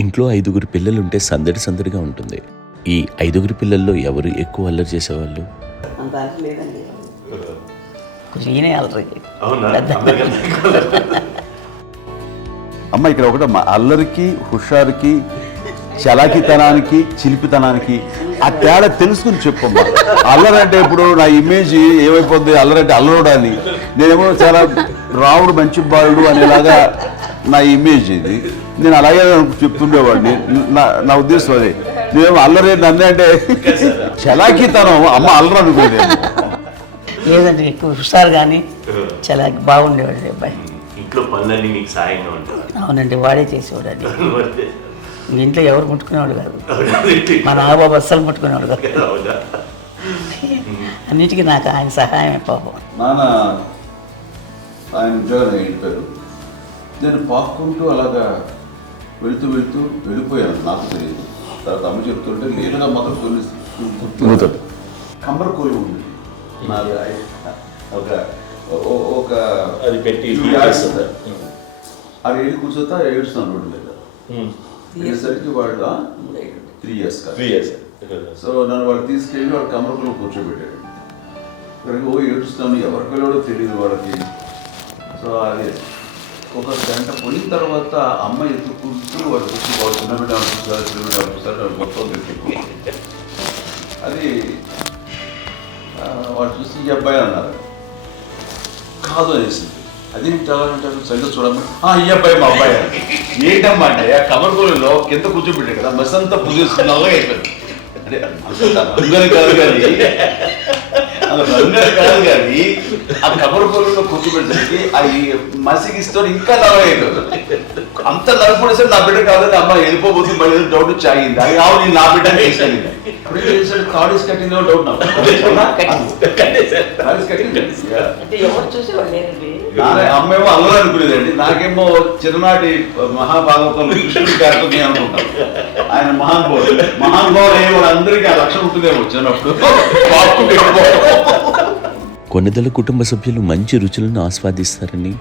ఇంట్లో 5గురు పిల్లలుంటే సందడి సందడిగా ఉంటుంది. ఈ 5గురు పిల్లల్లో ఎవరు ఎక్కువ అల్లరి చేసేవాళ్ళు? అమ్మ ఇక్కడ ఒకటమ్మా, అల్లరికి, హుషారుకి, చలాకితనానికి, చిలిపితనానికి ఆ తేడా తెలుసుకుని చెప్పమ్మా. అల్లరంటే ఇప్పుడు నా ఇమేజ్ ఏమైపోద్ది, అల్లరంటే అల్లరుడు అని, నేనేమో చాలా రాముడు మంచి బాలుడు అనేలాగా నా ఇమేజ్ ఇది. నేను అలాగే చెప్తుండేవాడిని. నా ఉద్దేశం అదే. నేనేమో అల్లరి నన్నే అంటే చలాకితనం, అమ్మ అల్లరు అనుకోండి. లేదంటే ఎక్కువ హుషారు కానీ చాలా బాగుండేవాడు అబ్బాయి. ఇంట్లో పనులన్నీ మీకు సాయంగా ఉంటాయి? అవునండి, వాడే చేసేవాడు. ఇంట్లో ఎవరు ముట్టుకునేవాడు కాదు, మా నాగబాబు అస్సలు ముట్టుకునేవాడు కాదు. అన్నిటికీ నాకు ఆయన సహాయమే పాపం. నాన్న ఆయన ఉద్యోగం వెళ్ళిపోయారు. నేను పాక్కుంటూ అలాగా వెళుతూ వెళ్ళిపోయాను, నాకు తెలియదు. తర్వాత అమ్మ చెప్తుంటే నేనుగా మాత్రం కొన్ని గుర్తు కంబర్ కోయి ఉంది నాది. ఒక అది పెట్టి అది వెళ్ళి కూర్చోతా ఏడుస్తున్నాను రోడ్డు మీద. అయ్యేసరికి వాళ్ళు 3 years కాదు. సో నన్ను వాళ్ళు తీసుకెళ్ళి వాడు కమరకులు కూర్చోబెట్టాడు. ఇక్కడికి ఏడుస్తాను, ఎవరికి వెళ్ళాడో తెలియదు వాళ్ళకి. సో అది ఒక గంట పోయిన తర్వాత అమ్మ ఎత్తుకుంటూ వాడు కూర్చో, వాడు చిన్నబిడ్డ అనిపిస్తారు మొత్తం తెచ్చి అది వాడు చూసి ఈ అబ్బాయి అన్నారు. కాదు అనేసింది. అది చాలా సరిగ్గా చూడమ్మా, ఈ అబ్బాయి మా అబ్బాయి అని. ఏంటమ్మా అంటే ఆ కమర్గూలలో కింద కూర్చోబెట్టాడు కదా, బస్ అంతా పూజేసుకున్నాగా అయిపోయింది. అంటే రంగని కాదు కానీ ఆ కబర్గోలులో కూర్చోబెట్టడానికి అది మసిగిస్తూ ఇంకా నవ్వలేదు. అంత నవ్వుకునేసరి నా బిడ్డ కాదని అమ్మ వెళ్ళిపోబోతుంది, మళ్ళీ డౌట్ వచ్చి ఆగింది. అది కావు నేను నా బిడ్డ తీసుకెళ్ళింది. ఇప్పుడు చేసాడు కాడీస్ కట్టిందో డౌట్ నాకు. అమ్మేమో అల్లరి అనుకునేదండి, నాకేమో చిన్ననాటి మహాభాగవతంలో కృష్ణుడి కార్యక్రమం అనుకుంటాను. ఆయన మహానుభావుడు అందరికీ ఆ లక్షణం ఉంటుందేమో చిన్నప్పుడు. కొన్నిదల కుటుంబ సభ్యులు మంచి రుచులను ఆస్వాదిస్తారని,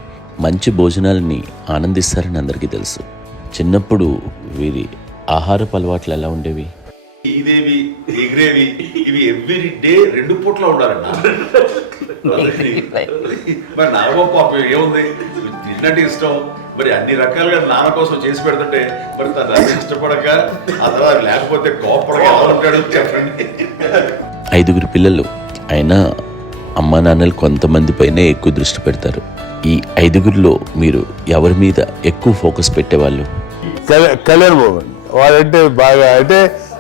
మంచి భోజనాలని ఆనందిస్తారని అందరికీ తెలుసు. చిన్నప్పుడు వీరి ఆహారపు అలవాట్లు ఎలా ఉండేవి? ఇదేవి ఎగిరేవి ఇవి ఎవ్రీ డే 2 పూట్ల ఉండాలంట. మరి నాగబాబు పాపం ఏముంది, తిన్నట్టు ఇష్టం. మరి అన్ని రకాలుగా నాన్న కోసం చేసి పెడుతుంటే మరి తను అది ఇష్టపడక ఆ తర్వాత లేకపోతే కోపడగా ఎలా ఉంటాడు చెప్పండి. 5గురు పిల్లలు అయినా అమ్మా నాన్నలు కొంతమంది పైనే ఎక్కువ దృష్టి పెడతారు. ఈ 5గురిలో మీరు ఎవరి మీద ఎక్కువ ఫోకస్ పెట్టేవాళ్ళు? కళ్యాణ్ బాబు వాడంటే బాగా, అంటే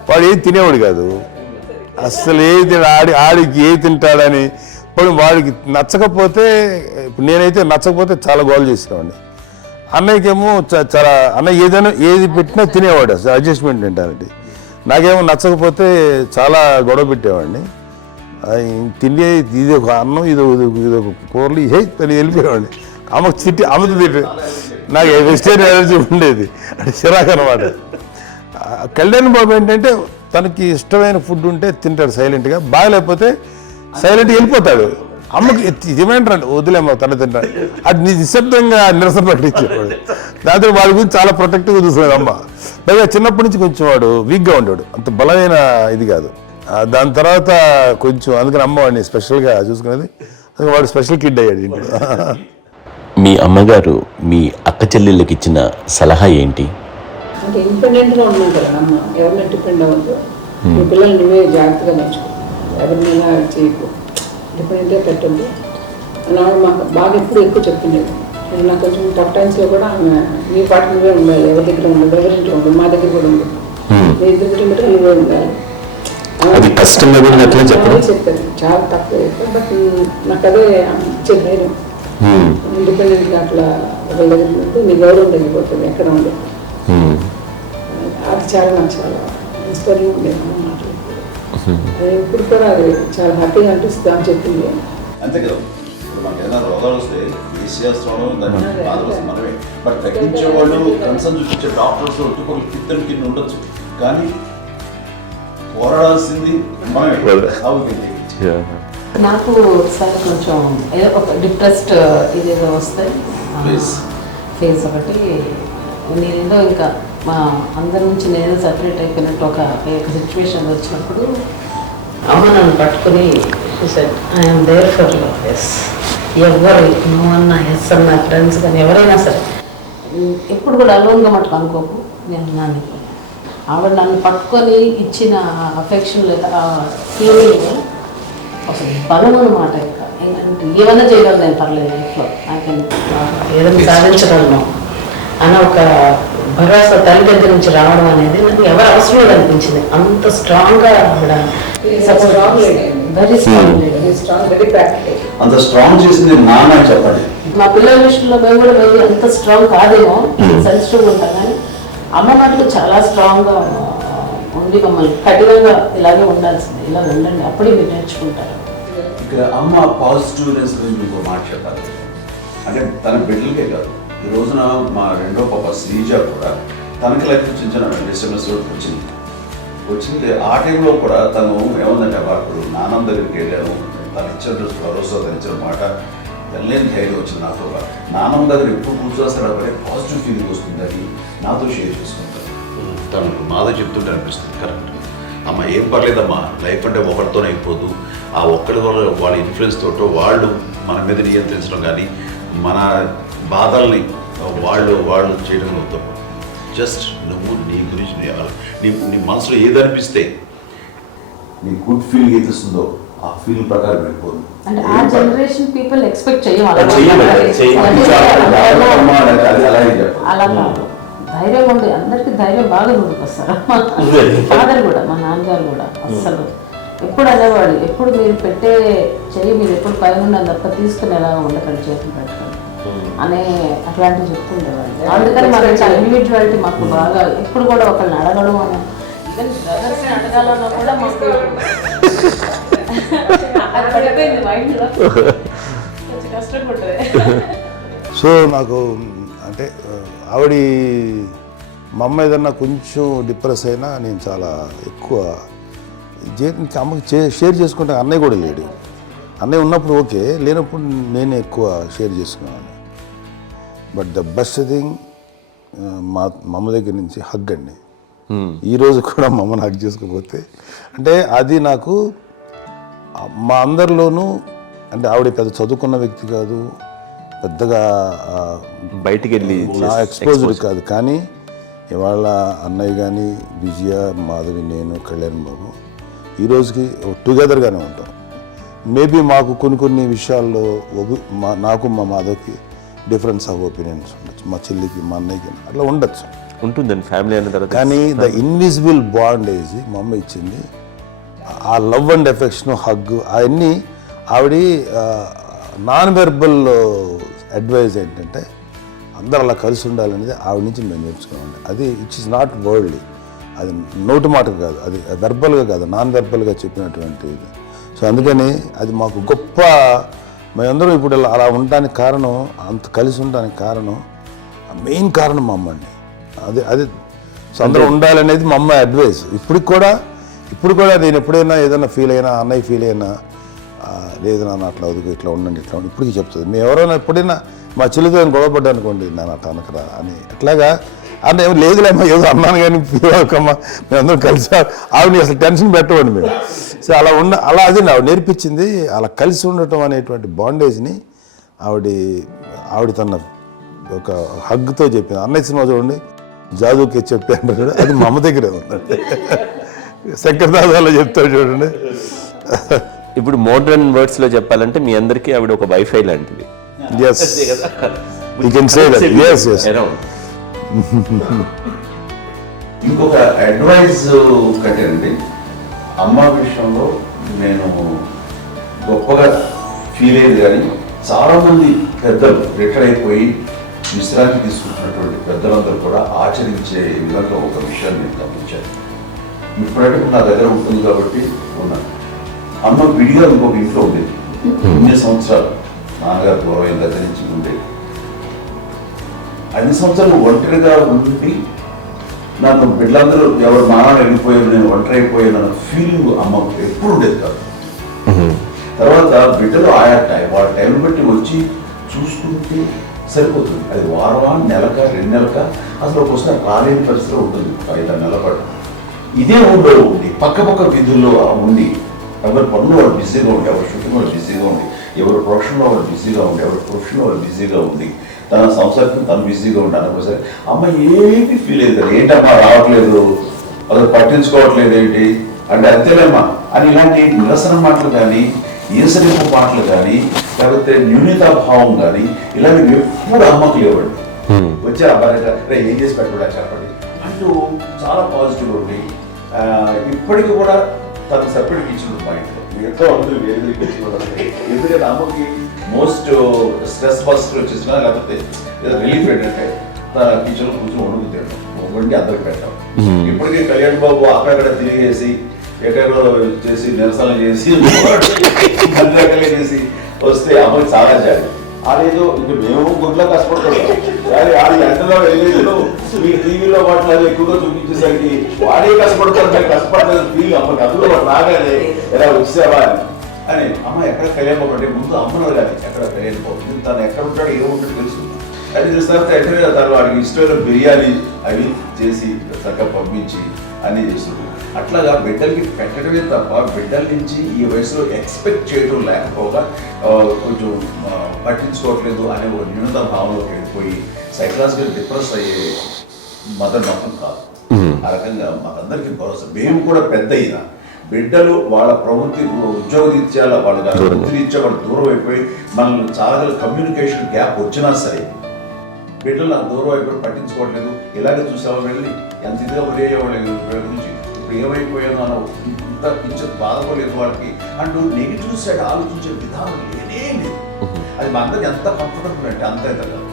వాడు ఏది తినేవాడు కాదు అస్సలు. ఏది ఆడికి ఏది తింటాడని ఇప్పుడు వాడికి నచ్చకపోతే, ఇప్పుడు నేనైతే నచ్చకపోతే చాలా గోల్ చేసేవాడిని. అన్నయ్యకేమో చాలా అన్నయ్య ఏదైనా ఏది పెట్టినా తినేవాడు, అసలు అడ్జస్ట్మెంట్ మెంటాలిటీ. నాకేమో నచ్చకపోతే చాలా గొడవ పెట్టేవాడిని. తిండి ఇది ఒక అన్నం, ఇది ఒక కూరలు వెళ్ళిపోయేవాడిని. అమ్మకు అమ్మతో తిట్టి నాకు వెజిటేరియన్ ఎనర్జీ ఉండేది, అంటే చిరాకు అనమాట. కళ్యాణ్ బాబు ఏంటంటే తనకి ఇష్టమైన ఫుడ్ ఉంటే తింటాడు సైలెంట్గా, బాగలేకపోతే సైలెంట్గా వెళ్ళిపోతాడు. అమ్మకి ఏమంటాడు, వదిలేమ్మా తన తింటాడు, అది నిశ్శబ్దంగా నిరసన ప్రకటించేవాడు. దాంతో వాడి గురించి చాలా ప్రొటెక్టివ్గా చూసుకునేది అమ్మ. పైగా చిన్నప్పటి నుంచి కొంచెం వాడు వీక్గా ఉండేవాడు, అంత బలమైన ఇది కాదు. దాని తర్వాత కొంచెం అందుకని అమ్మ వాడిని స్పెషల్గా చూసుకునేది. వాడు స్పెషల్ కిడ్ అయ్యాడు ఇంట్లో. మీ అమ్మగారు మీ అక్క చెల్లెళ్ళకి ఇచ్చిన సలహా ఏంటి? అంటే ఇండిపెండెంట్గా ఉన్నాం కదా అమ్మ, ఎవరిని డిపెండ్ అవ్వద్దు, మీ పిల్లలు నువ్వే జాగ్రత్తగా నేర్చుకో, ఎవరినైనా చేయకు, ఇండిపెండెంట్గా పెట్టద్దు అని ఆవిడ మాకు బాగా ఎక్కువ చెప్తుండేది. నాకు కొంచెం టఫ్ టైమ్స్లో కూడా ఆమె నీ పాటు నువ్వే ఉండాలి, ఎవరి దగ్గర ఉండదు, ఎవరింట్లో ఉండదు, మా దగ్గర కూడా ఉంది, నీ దగ్గర మటుకు నువ్వే ఉండాలి. చెప్పారు చాలా తక్కువ, బట్ నాకు అదే ఇచ్చే ధైర్యం. ఇండిపెండెంట్గా అట్లా ఒకరి దగ్గర ఉంటే నీ గౌరవం తగ్గిపోతుంది, ఎక్కడ ఉండదు. అది చాలా నాకు చాలా ఇన్స్పైరింగ్ ఉండేది మాటలు. ఇప్పుడు కూడా అది చాలా హ్యాపీగా అనిపిస్తుంది అని చెప్పింది. అంతే కదా, మనకి ఏదైనా రోగాలు వస్తే మనమే, బట్ తగ్గించే వాళ్ళు కన్సర్న్ చూపించే డాక్టర్స్ ఒట్టుకొక కిత్తలు కింద ఉండొచ్చు, కానీ పోరాడాల్సింది మనమే. నాకు సార్ కొంచెం ఏదో ఒక డిప్రెస్డ్ ఇదేదో వస్తాయి ఫేస్ ఒకటి, నేనేదో ఇంకా మా అందరి నుంచి నేను సపరేట్ అయిపోయినట్టు ఒక సిచ్యువేషన్ వచ్చినప్పుడు అమ్మ నన్ను పట్టుకుని I'm there for you yes, ఎవరు నువ్వు అన్న ఎస్ అన్న ఫ్రెండ్స్ కానీ ఎవరైనా సరే ఎప్పుడు కూడా అలోన్గా మటుకు అనుకోకు, నేను నాన్న ఆవిడ నన్ను పట్టుకొని ఇచ్చిన అఫెక్షన్ లేదా ఫీలింగ్ అసలు బలం అన్నమాట. ఇంకా ఏమైనా చేయగలను నేను, పర్లేదు లైఫ్లో నాకు ఏదైనా సాధించగలను అన్న ఒక భరోసా తల్లి దగ్గర నుంచి రావడం అనేది నాకు ఎవరు అవసరం లేదు అనిపించింది. అంత స్ట్రాంగ్గా ఆవిడ, వెరీ స్ట్రాంగ్, వెరీ ప్రాక్టికల్. అంత స్ట్రాంగ్ చేసింది నాన్న అని చెప్పండి. మా పిల్లల విషయంలో మేము కూడా మేము అంత స్ట్రాంగ్ కాదేమో, సెన్సిటివ్గా ఉంటాం, కానీ అమ్మ మటుకు చాలా స్ట్రాంగ్గా ఉండి మమ్మల్ని కఠినంగా ఇలాగే ఉండాల్సింది, ఇలా ఉండండి అప్పుడే మీరు నేర్చుకుంటారు. ఇక్కడ అమ్మ పాజిటివ్నెస్ గురించి ఇంకో మాట చెప్పాలి. అంటే తన బిడ్డలకే కాదు, ఈ రోజున మా రెండో పాప శ్రీజ కూడా తనకి లైఫ్ చిన్న డిస్టర్బెన్స్ వచ్చింది. ఆ టైంలో కూడా తను ఏముందంటే అప్పుడు నాన్నమ్మ దగ్గరికి వెళ్ళాను, తను ఇచ్చిన భరోసా, తను ఇచ్చిన మాట వెళ్ళలేని ధైర్యం వచ్చింది నాతో. నాన్నమ్మ దగ్గర ఎప్పుడు కూర్చోస్తాడు అప్పుడే పాజిటివ్ ఫీలింగ్ వస్తుందని నాతో షేర్ చేసుకుంటాను. తను మాతో చెప్తుంటే అనిపిస్తుంది కరెక్ట్, అమ్మ ఏం పర్లేదమ్మా, లైఫ్ అంటే ఒకరితోనే అయిపోదు, ఆ ఒక్కడి వల్ల వాళ్ళ ఇన్ఫ్లుయెన్స్ తోటో వాళ్ళు మన మీద నియంత్రించడం కానీ మన బాధల్ని వాళ్ళు చేయడంలో తప్పు. జస్ట్ నువ్వు నీ గురించి నీ మనసులో ఏదనిపిస్తే నీ గుడ్ ఫీలింగ్ ఏదిస్తుందో ఆ ఫీల్ ప్రకారం వెళ్ళిపోదు. అంటే ఆ జనరేషన్ పీపుల్ ఎక్స్పెక్ట్ అలా కాదు, ధైర్యం ఉంది, అందరికీ ధైర్యం బాగా ముందుకొస్తారు. ఫాదర్ కూడా, మా నాన్నగారు కూడా అస్సలు ఎప్పుడు అనేవాళ్ళు, ఎప్పుడు మీరు పెట్టే చెయ్యి మీరు ఎప్పుడు పైన ఉండాలి తప్ప తీసుకుని ఎలా ఉండకండి, చేతులు పెట్టుకొని అనే అట్లాంటివి చెప్తుండేవాళ్ళు. అందుకని మాకు చాలా ఇండివిజువాలిటీ మాకు బాగా, ఎప్పుడు కూడా ఒకళ్ళని అడగడం అని, ఈవెన్ బ్రదర్స్ని అడగాలన్నా కూడా మాకు అది పడిపోయింది మైండ్లో, కొంచెం కష్టపడ్డది. సో నాకు అంటే ఆవిడ మా అమ్మ ఏదన్నా కొంచెం డిప్రెస్ అయినా నేను చాలా ఎక్కువ అమ్మకి షేర్ చేసుకుంటే, అన్నయ్య కూడా లేడు. అన్నయ్య ఉన్నప్పుడు ఓకే, లేనప్పుడు నేనే ఎక్కువ షేర్ చేసుకున్నాను. బట్ ద బెస్ట్ థింగ్ మా అమ్మ దగ్గర నుంచి హగ్ అండి. ఈరోజు కూడా మా అమ్మని హగ్ చేసుకోకపోతే అంటే అది నాకు మా అందరిలోనూ, అంటే ఆవిడ పెద్ద చదువుకున్న వ్యక్తి కాదు, పెద్దగా బయటికి వెళ్ళి నా ఎక్స్పోజర్ కాదు, కానీ ఇవాళ అన్నయ్య కానీ విజయ, మాధవి, నేను, కళ్యాణ్ బాబు ఈ రోజుకి టుగెదర్గానే ఉంటాం. మేబీ మాకు కొన్ని విషయాల్లో నాకు మా మాధవ్కి డిఫరెన్స్ ఆఫ్ ఒపీనియన్స్ ఉండొచ్చు, మా చెల్లికి మా అన్నయ్యకి అట్లా ఉండొచ్చు, ఉంటుందండి ఫ్యామిలీ అన్న తర్వాత. కానీ ద ఇన్విజిబుల్ బాండేజ్ మా అమ్మ ఇచ్చింది, ఆ లవ్ అండ్ ఎఫెక్షన్, హగ్, అవన్నీ ఆవిడ నాన్ వెర్బల్ అడ్వైజ్ ఏంటంటే అందరూ అలా కలిసి ఉండాలనేది ఆవిడ నుంచి మేము నేర్చుకున్నామండి. అది ఇట్స్ ఇస్ నాట్ వర్డ్లీ, అది నోటు మాట కాదు, అది వెర్బల్గా కాదు, నాన్ వెర్బల్గా చెప్పినటువంటి. సో అందుకని అది మాకు గొప్ప, మేమందరం ఇప్పుడు అలా ఉండడానికి కారణం, అంత కలిసి ఉండడానికి కారణం, మెయిన్ కారణం మా అమ్మ అండి. అది సో అందరూ ఉండాలనేది మా అమ్మ అడ్వైస్. ఇప్పుడు కూడా నేను ఎప్పుడైనా ఏదైనా ఫీల్ అయినా, అన్నయ్య ఫీల్ అయినా, లేదు నాన్న అట్లా వదుకు, ఇట్లా ఉండండి, ఇట్లా ఉండి ఇప్పటికీ చెప్తుంది. మేము ఎవరైనా ఎప్పుడైనా మా చెల్లితో గొడవపడ్డా అనుకోండి, నేను అట్లా అనకరా అని ఎట్లాగా అంటే ఏమో లేదులేమ్మా, ఏదో అన్నాను కానీ ఫీల్ మేమందరం కలిసి ఆవిడని అసలు టెన్షన్ పెట్టవండి మేము. సో అలా అది ఆవిడ నేర్పించింది, అలా కలిసి ఉండటం అనేటువంటి బాండేజ్ని ఆవిడ తన ఒక హగ్తో చెప్పింది. అన్నయ్య సినిమా చూడండి, జాదుకే చెప్పాను చూడండి, అది మా అమ్మ దగ్గరే ఉందండి. శంకర్దాదాలో చెప్తాడు చూడండి. ఇప్పుడు మోడర్న్ వర్డ్స్ లో చెప్పాలంటే మీ అందరికీ ఆవిడ ఒక వైఫై లాంటిది. Yes, you can say that. Yes. ఇంకొక అడ్వైజ్ కట్టండి, అమ్మ విషయంలో నేను గొప్పగా ఫీల్ అయ్యేది, కానీ చాలామంది పెద్దలు రిటైర్ అయిపోయి విశ్రాంతి తీసుకుంటున్నటువంటి పెద్దలందరూ కూడా ఆచరించే విధంగా ఒక విషయాన్ని నేను గమనించాను. ఇప్పుడంటే నా దగ్గర ఉంటుంది కాబట్టి ఉన్నాను. అమ్మ విడిగా ఇంకొక ఇంట్లో ఉండేది, 9 సంవత్సరాలు నాన్నగారు పూర్వం దగ్గర నుంచి ఉండేది. 5 సంవత్సరాలు ఒంటరిగా ఉండి నాకు బిడ్డలందరూ ఎవరు నాన్న వెళ్ళిపోయారు, నేను ఒంటరి అయిపోయాను అన్న ఫీలింగ్ అమ్మకు ఎప్పుడు ఉండేది కాదు. తర్వాత బిడ్డలు ఆయా వాళ్ళ టైం బట్టి వచ్చి చూసుకుంటూ సరిపోతుంది. అది వారమా, నెలక, 2 నెలక, అసలు ఒకసారి రాలేని పరిస్థితిలో ఉంటుంది 5-6 నెలల పాటు. ఇదే ఊళ్ళో ఉండి పక్క విధుల్లో ఉండి ఎవరి పనులు వాళ్ళు బిజీగా ఉండి, ఎవరి షూటింగ్ వాళ్ళు బిజీగా ఉండి, ఎవరి ప్రొఫెషన్లో వాళ్ళు బిజీగా ఉండి, ఎవరి ప్రొఫెషన్లో వాళ్ళు బిజీగా ఉండి, తన సంసారం తను బిజీగా ఉంటాను అనుకోసరి అమ్మ ఏమీ ఫీల్ అవుతుంది, ఏంటమ్మా రావట్లేదు, అసలు పట్టించుకోవట్లేదు ఏంటి అంటే అంతేలేమ్మా అని ఇలాంటి నిరసన మాటలు కానీ, ఈసరింపు మాటలు కానీ, లేకపోతే న్యూనతాభావం కానీ ఇలాంటివి ఎప్పుడు అమ్మకు లేవండి. వచ్చే అబ్బాయి ఏం చేసి పెట్టడా చెప్పండి అంటూ చాలా పాజిటివ్ ఉండి ఇప్పటికీ కూడా తను సపరేట్ కిచెన్ మా ఇంట్లో ఎంతో అందరూ వేరే కిచెన్ ఎందుకంటే అమ్మకి మోస్ట్ స్ట్రెస్ బస్టర్ వచ్చేసినా లేకపోతే రిలీఫ్ ఏంటంటే తన కిచెన్లో కూర్చొని వండుకుతాడు, వండి అందరికి పెట్టాం. ఇప్పటికీ కళ్యాణ్ బాబు అక్కడక్కడ తిరిగేసి ఎక్కడో చేసి నిరసన చేసి అన్ని చేసి వస్తే అమ్మకి చాలా జాలి. అదేదో ఇంక మేము గుడ్లో కష్టపడుతున్నాం కానీ అది ఎంతలో వెళ్ళేదో మీ టీవీలో వాటిలో ఎక్కువగా చూపించేసరికి వాడే కష్టపడతారు, కష్టపడలేదు ఫీల్ అమ్మకి. అందులో రాగానే ఎలా వచ్చేసావా అని అమ్మ ఎక్కడ కళ్యాణ్ బాబు అంటే ముందు అమ్మను కానీ ఎక్కడ కళ్యాణ్ బాబు తను ఎక్కడ ఉంటాడో ఏముంటుందో తెలుసు. అది తెలిసిన తర్వాత ఎక్కడ తను వాడికి ఇష్టమైన బిర్యానీ అవి చేసి చక్కగా పంపించి అన్నీ చేస్తుంది. అట్లాగా బిడ్డలకి పెట్టడమే తప్ప బిడ్డల నుంచి ఈ వయసులో ఎక్స్పెక్ట్ చేయడం లేకపోగా కొంచెం పట్టించుకోవట్లేదు అనే ఒక న్యూనత భావంలోకి వెళ్ళిపోయి సైకలాజికల్ డిప్రెస్ అయ్యే మదర్ మొత్తం కాదు. ఆ రకంగా మాకందరికీ భరోసా. మేము కూడా పెద్ద అయినా బిడ్డలు వాళ్ళ ప్రవృత్తి ఉద్యోగరీత్యాల వాళ్ళ వృత్తిరీత్యా వాళ్ళు దూరం అయిపోయి మనల్ని చాలా కమ్యూనికేషన్ గ్యాప్ వచ్చినా సరే బిడ్డలు నాకు దూరం అయిపోయి పట్టించుకోవట్లేదు. ఇలాగే చూసావా వెళ్ళి ఎంత ఇదిగా వదిలేయేవాళ్ళు గురించి ఇప్పుడు ఏమైపోయానో అని ఇంత కించెం బాధపడలేదు వాళ్ళకి అంటూ నెగిటివ్ సైడ్ ఆలోచించే విధానం లేనే లేదు. అది మా అందరికి ఎంత కంఫర్టబుల్ అంటే అంత అయితే కాదు.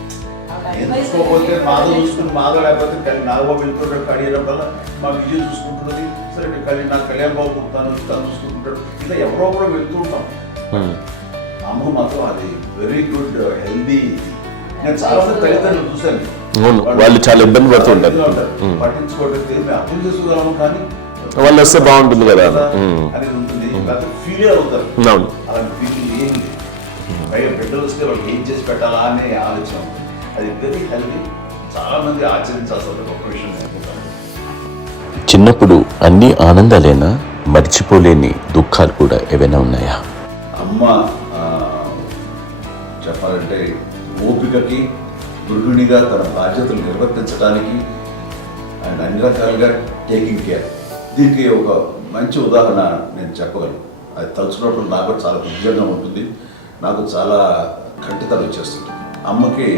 ఎందుకోకపోతే మాధవ చూసుకుని మాధవ లేకపోతే నాగబాబు వెళ్తుంటాడు కడిగినప్పుడల్లా మా విజయ్ చూసుకుంటున్నది సరే నాకు కళ్యాణ్ బాబు తను చూసుకుంటాడు. ఇలా ఎవరో కూడా వెళ్తూ ఉంటాం. అమ్మ మాత్రం అది వెరీ గుడ్ హెల్దీ. నేను చాలా మంది తల్లిదండ్రులు చూశాను, వాళ్ళు చాలా ఇబ్బంది పడుతుంటారు, పట్టించుకోవట్లేదు మేము అర్థం చేసుకోగలము కానీ వాళ్ళు వస్తే బాగుంటుంది కదా అనేది ఉంటుంది. ఫీల్ అవుతారు, అలాంటి ఫీలింగ్ ఏం లేదు. పైగా బిడ్డలు వస్తే వాళ్ళకి ఏం చేసి పెట్టాలా అనే ఆలోచన ఉంటుంది. అది వెరీ హెల్దీ. చాలా మంది ఆచరించాల్సిన గొప్ప విషయం అనుకుంటాను. చిన్నప్పుడు అన్ని ఆనందాలేనా, మర్చిపోలేని దుఃఖాలు కూడా ఏవైనా ఉన్నాయా? అమ్మ చెప్పాలంటే ఓపికకి, గృహిణిగా తన బాధ్యతలు నిర్వర్తించడానికి అండ్ అన్ని రకాలుగా టేకింగ్ కేర్. దీనికి ఒక మంచి ఉదాహరణ నేను చెప్పగలను. అది తలుచుకున్నప్పుడు నాకు చాలా ఉద్యోగంగా ఉంటుంది, నాకు చాలా కంటితలు వచ్చేస్తుంది. అమ్మకి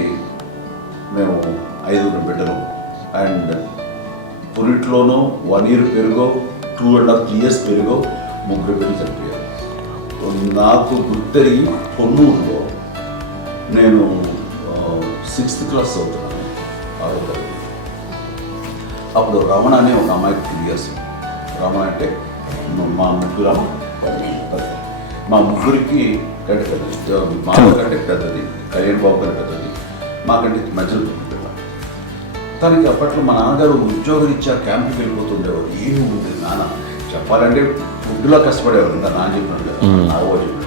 మేము 5 బిడ్డలు అండ్ పురిట్లోనూ 1 year పెరుగో 2.5 years పెరుగో 3 బిడ్డలు చనిపోయారు. నాకు గుర్తెరిగి పొన్నూరులో నేను 6th class చదువుతున్నాను, 6వ తరగతి. అప్పుడు రమణ అనే ఒక అమ్మాయికి 3 years. రమణ అంటే మా ముగ్గురికి కంటే పెద్దది, మా కంటే పెద్దది, కళ్యాణ్ బాబు కంటే పెద్దది, మాకంటే మధ్యలో పిల్ల. తనకి అప్పట్లో మా నాన్నగారు ఉద్యోగరీత్యా క్యాంపుకి వెళ్ళిపోతుండేవారు. ఏమి ఉంటుంది నాన్న చెప్పాలంటే ఫుడ్లో కష్టపడేవారు, ఇంకా నాన్న చెప్పినట్టు కదా, నాగో చెప్పినట్టు.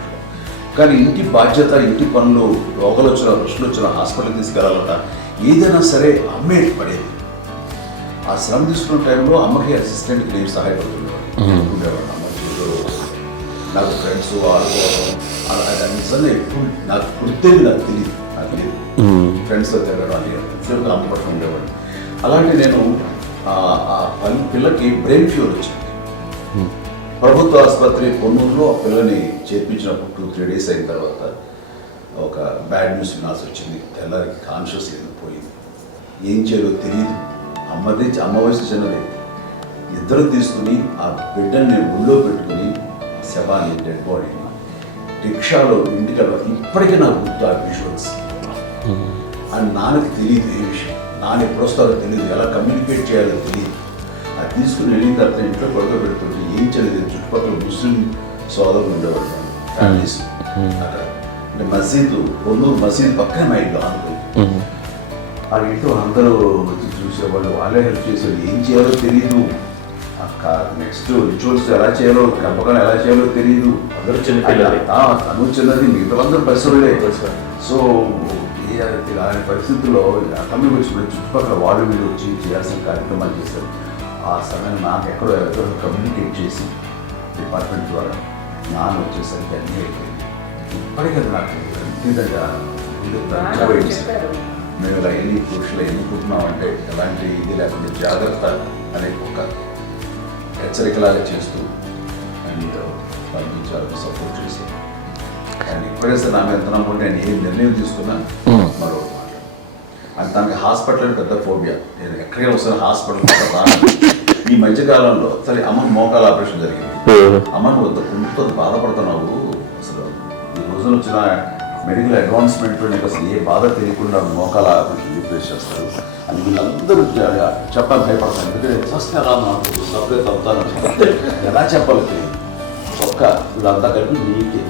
కానీ ఇంటి బాధ్యత, ఇంటి పనులు, రోగాలు వచ్చినా రుషులు వచ్చినా హాస్పిటల్కి తీసుకెళ్ళాలట ఏదైనా సరే అమ్మే పడేది. ఆ శ్రమ తీసుకున్న టైంలో అమ్మకి అసిస్టెంట్కి నేను సహాయపడుతుండేవాడు. అమ్మ నాకు ఫ్రెండ్స్ ఆడుకోవడం అది నిజంగా ఎప్పుడు నాకు గుర్తేది, నాకు తెలియదు, నాకు లేదు ఫ్రెండ్స్తో తిరగడం అని ఎంతసేపు అమ్మ పట్ల ఉండేవాడు. అలాంటి నేను ఆ పిల్లకి బ్రెయిన్ ఫ్యూర్ వచ్చింది. ప్రభుత్వ ఆసుపత్రి పొన్నూరులో ఆ పిల్లని చేర్పించినప్పుడు 2-3 days అయిన తర్వాత ఒక బ్యాడ్ న్యూస్ వినాల్సి వచ్చింది. తెల్లారికి కాన్షియస్ పోయింది, ఏం చేయాలో తెలియదు. అమ్మ వయసు చిన్నదే. ఇద్దరు తీసుకుని ఆ బిడ్డని ఒళ్ళో పెట్టుకుని శవాన్ని, డెడ్ బాడీని రిక్షాలో ఇంటికి వెళ్ళాలి. ఇప్పటికీ నాకు గుర్తు ఆ విజువల్స్. అని నాన్నకి తెలియదు ఏ విషయం, నాన్న ఎప్పుడు వస్తారో తెలియదు, ఎలా కమ్యూనికేట్ చేయాలో తెలియదు. అది తీసుకుని వెళ్ళిన తర్వాత ఇంట్లో పడుకోబెడుతుంటే ఏం చేయలేదు. చుట్టుపక్కల ముస్లిం సోదరులు ఉండేవాళ్ళు, ఫ్యామిలీస్ అక్కడ. అంటే మసీదు, పొన్నూరు మసీదు పక్కన మా ఇల్లు ఆనుకుంది. ఆ ఇంట్లో అందరూ వచ్చి చూసేవాళ్ళు, వాళ్ళే హెల్ప్ చేసేవాళ్ళు. ఏం చేయాలో తెలియదు. నెక్స్ట్ రిచువల్స్ ఎలా చేయాలో, కంపకాలు ఎలా చేయాలో తెలియదు. అందరూ చిన్నపిల్లలే, తను చిన్నది, మిగతా అందరూ పరిసరులే. సో అలాంటి పరిస్థితుల్లో తమిళ వచ్చినప్పుడు చుట్టుపక్కల వాళ్ళు వీళ్ళు వచ్చి చేయాల్సిన కార్యక్రమాలు చేశారు. ఆ సమయంలో నాకు ఎక్కడో కమ్యూనికేట్ చేసి డిపార్ట్మెంట్ ద్వారా నాన్న వచ్చేసరికి అన్నీ అయిపోయింది. ఇప్పటికీ నాకు మేము ఇలా ఎన్ని పురుషులు ఎన్నుకుంటున్నామంటే ఎలాంటి ఇది లేకుండా జాగ్రత్త అనే ఒక హెచ్చరికలాగా చేస్తూ అండ్ పంపించాలని సపోర్ట్ చేసి అండ్ ఇప్పుడైతే నా మీద ఎంత నమ్ముకుంటే నేను ఏ నిర్ణయం తీసుకున్నా మరో మాట అండ్ తనకి హాస్పిటల్ పెద్ద ఫోబియా. నేను ఎక్కడికైనా వస్తాను హాస్పిటల్ రాను. ఈ మధ్యకాలంలో సరే అమ్మకి మోకాల ఆపరేషన్ జరిగింది. అమ్మని కొంత బాధపడుతున్నావు, అసలు ఈ రోజున వచ్చిన మెడికల్ అడ్వాన్స్మెంట్లో నీకు అసలు ఏ బాధ తెలియకుండా మోకాల ఆపరేషన్ రీప్లేస్ చేస్తారు అని వీళ్ళందరూ చెప్పాలి భయపడతాను. ఎందుకంటే ఫస్ట్ ఎలా నాకు సపరేట్ అవుతాను ఎలా చెప్పాలి తెలియదు. ఒక్క వీళ్ళంతా కలిపి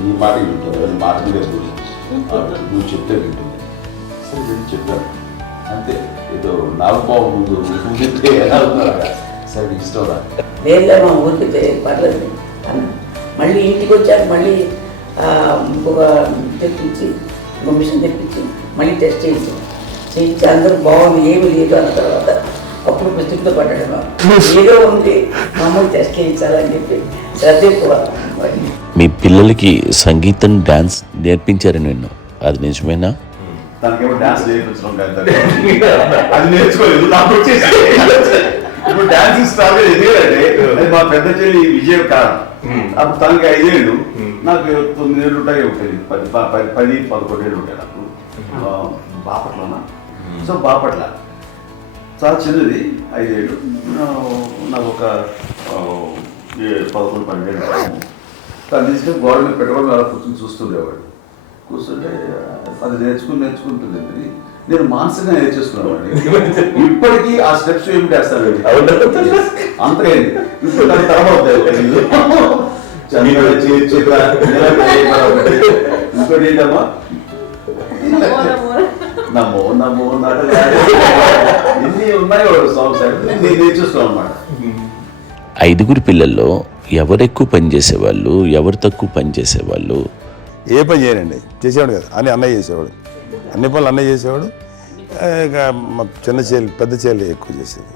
నీ మాట వింటుంది, అది మాట మీద నువ్వు చెప్తే వింటుంది. సరే నేను చెప్పాను అంతే. ఏదో నాగబాబు ముందు చెప్తే ఎలా ఉన్నారా సరే ఇష్టం రా లేదా మా ఊరికి పర్లేదు అన్న. మళ్ళీ ఇంటికి వచ్చాక మళ్ళీ ఇంకొక తెప్పించి ఇంకో మిషన్ తెప్పించి మళ్ళీ టెస్ట్ చేయించి అందరూ బాగుంది ఏమీ లేదు అన్న తర్వాత అప్పుడు ప్రతితో పడ్డాడు. ఏదో ఉంది మామూలు టెస్ట్ చేయించాలని చెప్పి శ్రద్ధ ఎక్కువ. మీ పిల్లలకి సంగీతం డాన్స్ నేర్పించారని విన్నాం, అది నిజమేనా? తనకేమో డాన్స్ నేర్పించడం కాదు, అది నేర్చుకోలేదు. నాకు వచ్చేసి ఇప్పుడు డాన్స్ స్టార్ ఎదిగాడంటే అది మా పెద్ద చెల్లి విజయం కారణం. అప్పుడు తనకి 5 ఏళ్ళు, నాకు 9 ఏళ్ళు ఉంటాయి. 10-11 ఏళ్ళు ఉంటాయి నాకు. బాపట్లనా? సో బాపట్ల చాలా చిన్నది, 5 ఏళ్ళు. నాకు ఒక 11-12 ఏళ్ళు. తను తీసుకొని గోడ మీద పెట్టుకోవడం అలా కూర్చొని చూస్తుండేవాడు. కూర్చుంటే అది నేర్చుకుంటుంది. నేను మానసికంగా నేర్చేసుకున్నాను. ఇప్పటికీ ఆ స్టెప్స్ ఏమిటి వేస్తాను అంతగా ఇప్పుడు దాని తర్వాత ఇంకోటి ఏంటమ్మా నమ్మో నమ్మో ఎన్ని ఉన్నాయో సాంగ్స్ నేను నేర్చేసుకున్నాను అన్నమాట. 5 పిల్లల్లో ఎవరు ఎక్కువ పని చేసేవాళ్ళు, ఎవరు తక్కువ పని చేసేవాళ్ళు? ఏ పని చేయనండి, చేసేవాడు కదా అని అన్నయ్య చేసేవాడు. అన్ని పనులు అన్నయ్య చేసేవాడు. ఇక మా చిన్న చెల్లి పెద్ద చెల్లి ఎక్కువ చేసేది.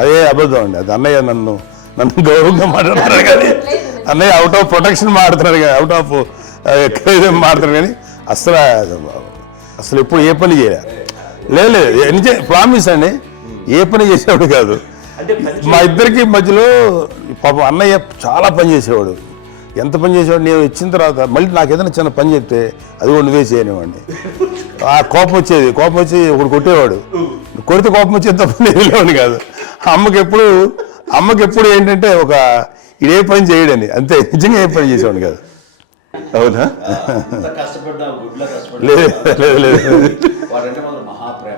అదే అబద్ధం అండి, అది అన్నయ్య నన్ను గౌరవంగా మాట్లాడుతున్నాడు కానీ అన్నయ్య అవుట్ ఆఫ్ ప్రొటెక్షన్ మాడుతున్నాడు కానీ అవుట్ ఆఫ్ మాడుతున్నాడు కానీ అసలు ఎప్పుడు ఏ పని చేయలే. లేదు ప్రామిస్ అండి, ఏ పని చేసేవాడు కాదు. మా ఇద్దరికి మధ్యలో పాపం అన్నయ్య చాలా పని చేసేవాడు. ఎంత పని చేసేవాడు, నేను ఇచ్చిన తర్వాత మళ్ళీ నాకు ఏదైనా చిన్న పని చెప్తే అది కూడా నువ్వే చేయనివ్వండి. ఆ కోపం వచ్చి ఒకడు కొట్టేవాడు. కొడితే కోపం వచ్చేది తప్ప వెళ్ళేవాడు కాదు. అమ్మకి ఎప్పుడు ఏంటంటే ఒక ఇదే పని చేయడని, అంతే. నిజంగా ఏ పని చేసేవాడు కాదు. అవునా? లేదు మహాప్రేమ.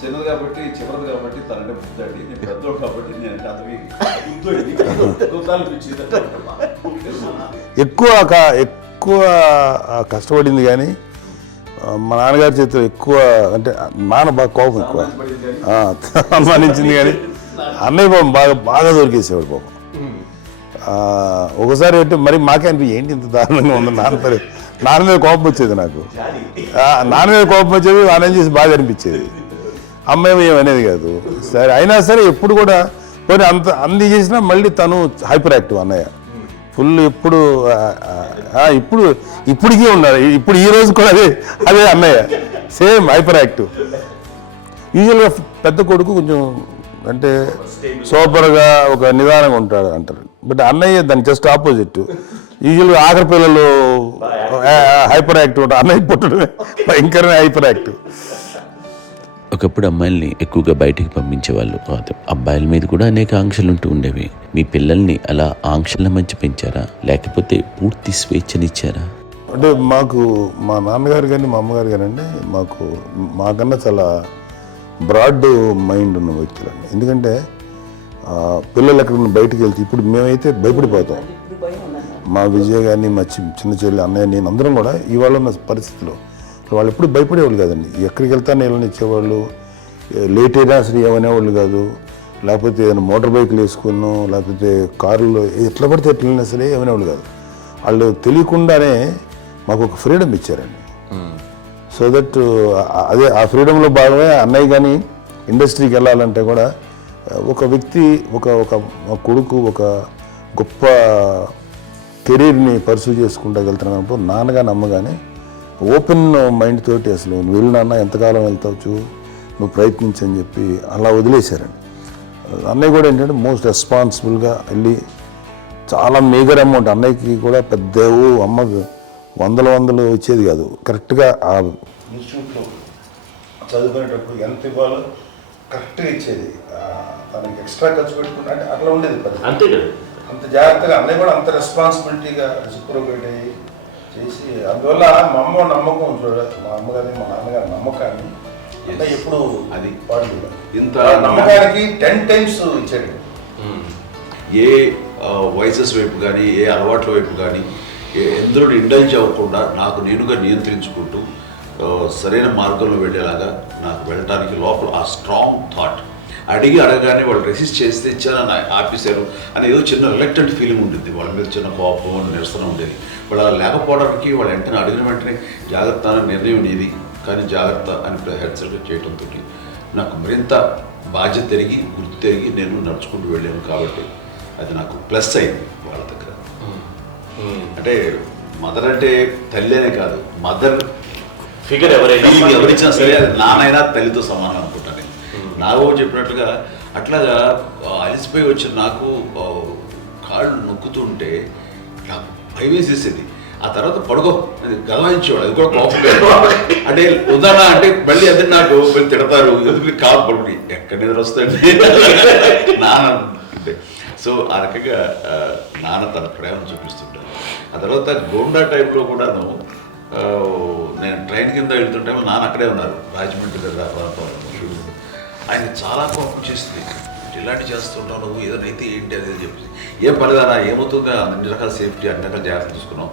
చిన్నది కాబట్టి చివరిది కాబట్టి తనంటే బుద్ధాడి, నేను పెద్దోడు కాబట్టి నేను అతని ఎక్కువ కష్టపడింది కానీ మా నాన్నగారి చేతిలో ఎక్కువ అంటే నాన్న బాగా కోపం ఎక్కువ అనుమానించింది కానీ అన్నయ్య పాపం బాగా దొరికేసేవాడు పాపం. ఒకసారి అంటే మరి మాకే అనిపి ఏంటి ఇంత దారుణంగా ఉంది నాన్న మీద కోపం వచ్చేది నాకు. నాన్న మీద కోపం వచ్చేది, ఆనందం చేసి బాగా అనిపించేది. అమ్మాయి ఏమనేది కాదు. సరే అయినా సరే ఎప్పుడు కూడా పోనీ అంది చేసినా మళ్ళీ తను హైపర్ యాక్టివ్ అన్నయ్య ఫుల్. ఇప్పటికీ ఉన్నారు. ఇప్పుడు ఈ రోజు కూడా అదే అన్నయ్య సేమ్ హైపర్ యాక్టివ్. యూజువల్గా పెద్ద కొడుకు కొంచెం అంటే సూపర్గా ఒక నిదానంగా ఉంటాడు అంటారు. బట్ అన్నయ్య దాని జస్ట్ ఆపోజిట్. యూజువల్గా ఆఖరి పిల్లలు హైపర్ యాక్టివ్ ఉంటారు, అన్నయ్య పుట్టడమే భయంకరమైన హైపర్ యాక్టివ్. ఒకప్పుడు అమ్మాయిల్ని ఎక్కువగా బయటికి పంపించేవాళ్ళు, అబ్బాయిల మీద కూడా అనేక ఆంక్షలు ఉంటూ ఉండేవి. మీ పిల్లల్ని అలా ఆంక్షల మధ్య పెంచారా, లేకపోతే పూర్తి స్వేచ్ఛనిచ్చారా? అంటే మాకు మా నాన్నగారు కానీ మా అమ్మగారు కానీ అండి మాకన్నా చాలా బ్రాడ్ మైండ్ ఉన్న వ్యక్తులండి. ఎందుకంటే పిల్లలు ఎక్కడికైనా బయటకు వెళ్తే ఇప్పుడు మేమైతే భయపడిపోతాం. ఇప్పుడు భయం ఉందన్న. మా విజయ్ కానీ మా చిన్న చెల్లి అన్నయ్య నేను అందరం కూడా ఇవాళ ఉన్న పరిస్థితిలో వాళ్ళు ఎప్పుడు భయపడేవాళ్ళు కాదండి. ఎక్కడికి వెళ్తా నీళ్ళని ఇచ్చేవాళ్ళు, లేట్ అయినా అసలు ఏమనేవాళ్ళు కాదు. లేకపోతే ఏదైనా మోటార్ బైక్లు వేసుకున్నాం, లేకపోతే కారులో ఎట్లా పడితే ఎట్లైనా సరే ఏమనేవాళ్ళు కాదు. వాళ్ళు తెలియకుండానే మాకు ఒక ఫ్రీడమ్ ఇచ్చారండి. సో దట్ అదే ఆ ఫ్రీడంలో భాగమే అన్నయ్య కానీ ఇండస్ట్రీకి వెళ్ళాలంటే కూడా ఒక వ్యక్తి ఒక కొడుకు ఒక గొప్ప కెరీర్ని పర్సూ చేసుకుంటూ వెళ్తున్నప్పుడు నాన్నగాని అమ్మగానే ఓపెన్ మైండ్ తోటి అసలు నువ్వు వెళ్ళు నాన్న, ఎంతకాలం వెళ్తావచ్చు, నువ్వు ప్రయత్నించని చెప్పి అలా వదిలేశారండి. అన్నయ్య కూడా ఏంటంటే మోస్ట్ రెస్పాన్సిబుల్గా వెళ్ళి చాలా మేజర్ అమౌంట్ అన్నయ్యకి కూడా పెద్ద అమ్మకు వందలు వచ్చేది కాదు. కరెక్ట్గా ఆ ఇన్స్టిట్యూట్లో చదువుకునేటప్పుడు ఎంత ఇవ్వాలో కరెక్ట్గా ఇచ్చేది. తనకి ఎక్స్ట్రా ఖర్చు పెట్టుకుంటే అంటే అట్లా ఉండేది అంతే కదా. అంత జాగ్రత్తగా అన్నయ్య కూడా అంత రెస్పాన్సిబిలిటీగా రెసిప్రోకేట్ అయ్యి చేసి అందువల్ల మా అమ్మ నమ్మకం చూడాలి, మా అమ్మగారి మా నాన్నగారి నమ్మకాన్ని అంటే ఎప్పుడు అది పాడు ఇంత నమ్మకానికి 10 times ఇచ్చాడు. ఏ వయసెస్ వైపు కానీ ఏ అలవాట్ల వైపు కానీ ఎందులో ఇండల్జ్ అవ్వకుండా నాకు నేనుగా నియంత్రించుకుంటూ సరైన మార్గంలో వెళ్ళేలాగా నాకు వెళ్ళడానికి లోపల ఆ స్ట్రాంగ్ థాట్ అడగగానే వాళ్ళు రెసిస్ట్ చేస్తే ఇచ్చానని ఆపేశారు అని ఏదో చిన్న రిలక్టెంట్ ఫీలింగ్ ఉంటుంది. వాళ్ళ మీద చిన్న కోపం నిరసన ఉండేది. వాళ్ళు అలా లేకపోవడానికి వాళ్ళు వెంటనే అడిగిన వెంటనే జాగ్రత్త అనే నిర్ణయం నీది, కానీ జాగ్రత్త అని హెచ్చరిక చేయడంతో నాకు మరింత బాధ్యత తిరిగి గుర్తు తిరిగి నేను నడుచుకుంటూ వెళ్ళాను. కాబట్టి అది నాకు ప్లస్ అయింది వాళ్ళ దగ్గర. అంటే మదర్ అంటే తల్లి అనే కాదు, మదర్ ఫిగర్ ఎవరిచ్చినా సరే అది నానైనా తల్లితో సమానం అనుకుంటాను. నాకు చెప్పినట్లుగా అట్లాగా అలసిపోయి వచ్చిన నాకు కాళ్ళు నొక్కుతుంటే నాకు భయం వేసేసేది. ఆ తర్వాత పడుకో గదవాయించేవాడు, అది కూడా కోపం. అంటే ఉదాహరణ అంటే మళ్ళీ అదే నాకు తిడతారు, ఎందుకు కాలు పడుకుని ఎక్కడ నిద్ర వస్తాయండి నాన్న అంటే. సో ఆ రకంగా నాన్న తన ప్రేమను చూపిస్తుంటాను. ఆ తర్వాత గోండా టైప్లో కూడాను నేను ట్రైన్ కింద వెళ్తుంటే నాన్న అక్కడే ఉన్నారు, రాజమండ్రి దగ్గర ప్రాంతంలో. ఆయన చాలా కోపం చేస్తుంది, ఇలాంటి చేస్తుంటావు నువ్వు, ఏదైతే ఏంటి అది చెప్పి ఏం పర్లేదా ఏమవుతుందో అన్ని రకాల సేఫ్టీ అన్ని రకాల జాగ్రత్త చూసుకున్నావు.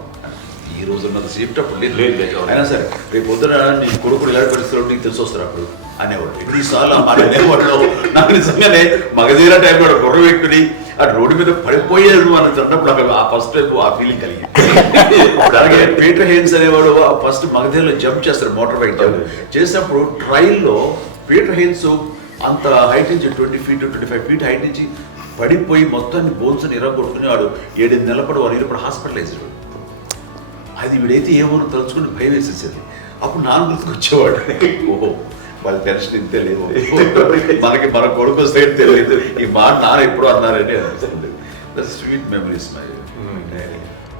ఈ రోజు ఉన్నది సేఫ్టీ అప్పుడు లేదు, అయినా సరే రేపు పొద్దున నీ కొడుకులు ఇలాంటి పరిస్థితులు నీకు తెలిసి వస్తారు అప్పుడు అనేవాడు. ఎన్నిసార్లు అనేవాళ్ళు నాకు నిజంగానే మగధీర టైంలో గుర్ర వ్యక్తుడి అటు రోడ్డు మీద పడిపోయేది అని అన్నప్పుడు అక్కడ ఆ ఫస్ట్ టైం ఆ ఫీలింగ్ కలిగింది. అలాగే పీటర్ హెయిన్స్ అనేవాడు ఫస్ట్ మగధీరలో జంప్ చేస్తారు, మోటార్ బైక్ జంప్ చేసినప్పుడు ట్రైల్లో పీటర్ హెయిన్స్ అంత హైట్ నుంచి 20 feet 25 feet హైట్ నుంచి పడిపోయి మొత్తాన్ని బోన్స్ ఇరగొట్టుకుని వాడు 7 నెలల పాటు వాడు ఇప్పుడు హాస్పిటలైజ్డ్. అది వీడైతే ఏమో తలుచుకుని భయం వేసేసేది. అప్పుడు నాన్న గుర్తుకు వచ్చేవాడు, ఓహో వాళ్ళ టెన్షన్ ఇంతే లేదు, మనకి మన కొడుకు వస్తే తెలియదు ఈ మాట నాన్న ఎప్పుడు అన్నారని అనిపిస్తుంది. Sweet memories my.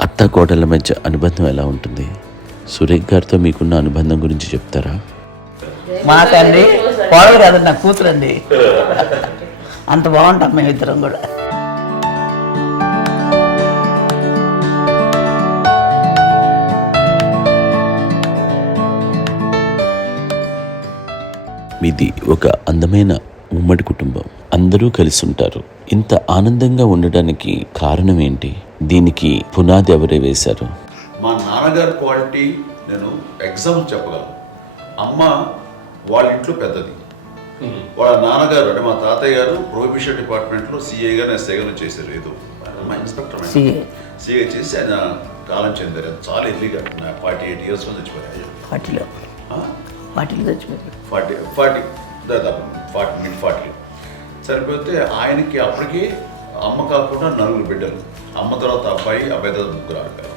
అత్త కోడళ్ళ మధ్య అనుబంధం ఎలా ఉంటుంది? సురేఖ్ గారితో మీకున్న అనుబంధం గురించి చెప్తారా? మా తండ్రి కోడలు కాదు, నా కూతురండి. అంత బాగుంటాం మేమిద్దరం కూడా. మీది ఒక అందమైన ఉమ్మడి కుటుంబం, అందరూ కలిసి ఉంటారు. ఇంత ఆనందంగా ఉండడానికి కారణం ఏంటి? దీనికి పునాది ఎవరే వేశారు? మా నాన్నగారి క్వాలిటీ నేను ఎగ్జాంపుల్ చెప్పగలను. అమ్మ వాళ్ళ ఇంట్లో పెద్దది, వాళ్ళ నాన్నగారు అంటే మా తాతయ్య గారు ప్రొహిబిషన్ డిపార్ట్మెంట్లో సిఐగా ఎస్ఐగా చేశారు. ఏదో మా ఇన్స్పెక్టర్ సిఐ చేసి ఆయన కాలం చెందారు. చాలా ఎర్లీగా 48 years చచ్చిపోయారు. 40 దాదాపు 40 సరిపోతే ఆయనకి అప్పటికి అమ్మ కాకుండా 4 బిడ్డలు. అమ్మ తర్వాత అబ్బాయి తర్వాత 3 ఆడపిల్లలు.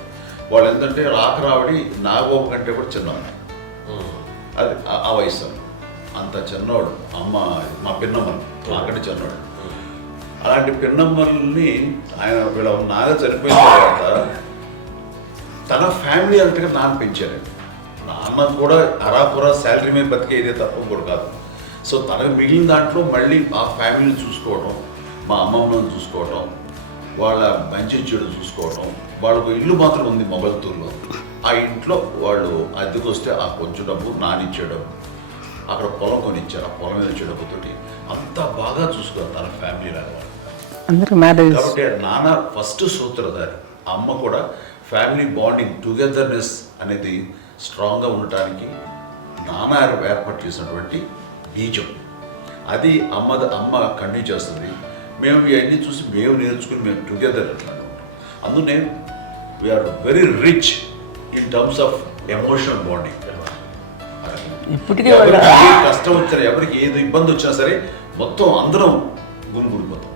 వాళ్ళు ఏంటంటే రాకరావడి నాగోప కంటే కూడా చిన్నవాడు. అది ఆ వయసు అంత చిన్నవాడు. అమ్మ మా పిన్నమ్మలు నాకంటే చిన్నవాడు. అలాంటి పిన్నమ్మల్ని ఆయన వీళ్ళ నాగ చనిపోయిన తర్వాత తన ఫ్యామిలీ అంతగా నాన్న పెంచారండి. నాన్న కూడా అరాపురా శాలరీ మీద బతికేదే తప్ప కూడా కాదు. సో తనకు మిగిలిన దాంట్లో మళ్ళీ ఆ ఫ్యామిలీని చూసుకోవడం, మా అమ్మమ్మని చూసుకోవడం, వాళ్ళ మంచి చెడు చూసుకోవడం. వాళ్ళకు ఇల్లు మాత్రం ఉంది మొగల్తూరులో. ఆ ఇంట్లో వాళ్ళు అద్దెకు వస్తే ఆ కొంచెం డబ్బు నానిచ్చేయడం, అక్కడ పొలం కొనిచ్చారు, ఆ పొలం మీద వచ్చే డబ్బుతోటి అంతా బాగా చూసుకోవాలి తన ఫ్యామిలీ లాగా. అందరికి మ్యారేజ్ కాబట్టి నాన్న ఫస్ట్ సూత్రధారి, అమ్మ కూడా ఫ్యామిలీ బాండింగ్ టుగెదర్నెస్ అనేది స్ట్రాంగ్గా ఉండటానికి నాన్న ఏర్పాటు చేసినటువంటి బీజం. అది అమ్మ కంటిన్యూ చేస్తుంది. మేము ఇవన్నీ చూసి మేము నేర్చుకుని మేము టుగెదర్ అట్లా ఉంటాం. అందునే we are very rich in terms of emotional bonding. ఇప్పటికే ఎవరికి ఏ కష్టం వచ్చినా, ఎవరికి ఏది ఇబ్బంది వచ్చినా సరే మొత్తం అందరం గురిపోతాం.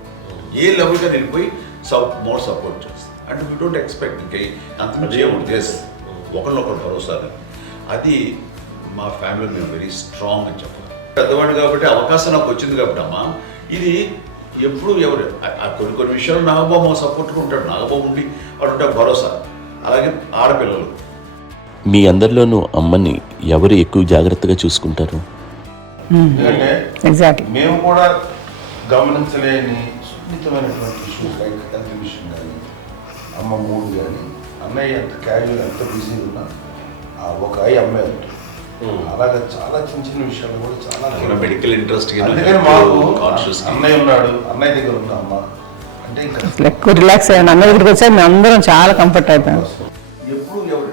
ఏ లెవెల్గా వెళ్ళిపోయి మోర్ సపోర్ట్ చేస్తాం. అండ్ వీ డోంట్ ఎక్స్పెక్ట్ ఇంకా అంతమంది ఏముంటుంది ఒకరినొకరు భరోసా. అది మా ఫ్యామిలీ మేము వెరీ స్ట్రాంగ్ అని చెప్పాలి. పెద్దవాడు కాబట్టి అవకాశం నాకు వచ్చింది కాబట్టి అమ్మ, ఇది ఎప్పుడు ఎవరు కొన్ని విషయాలు నాగబాబు సపోర్ట్గా ఉంటాడు. నాగబాబు ఉండి వాడు ఉంటే భరోసా. అలాగే ఆడపిల్లలు మీ అందరిలోనూ అమ్మని ఎవరు ఎక్కువ జాగ్రత్తగా చూసుకుంటారు? ఎందుకంటే ఎగ్జాక్ట్లీ మేము కూడా గమనించలేని సున్నితమైనటువంటి విషయం, లైక్ తండ్రి విషయం కానీ, అమ్మ మూడు కానీ, అన్నయ్య ఎంత క్యాజువల్ ఎంత బిజీ ఉన్నా ఒక అమ్మాయి ఉంటుంది. అలాగే చాలా చిన్న చిన్న విషయాలు కూడా చాలా మెడికల్ ఇంట్రెస్ట్. అందుకని మాకు అన్నయ్య ఉన్నాడు, అన్నయ్య దగ్గర ఉన్న అమ్మ అంటే ఇంకా ఎక్కువ రిలాక్స్ అయ్యాను. అన్న దగ్గరికి వచ్చాక మేము అందరం చాలా కంఫర్ట్ అయిపోయాం. ఎప్పుడు ఎవరు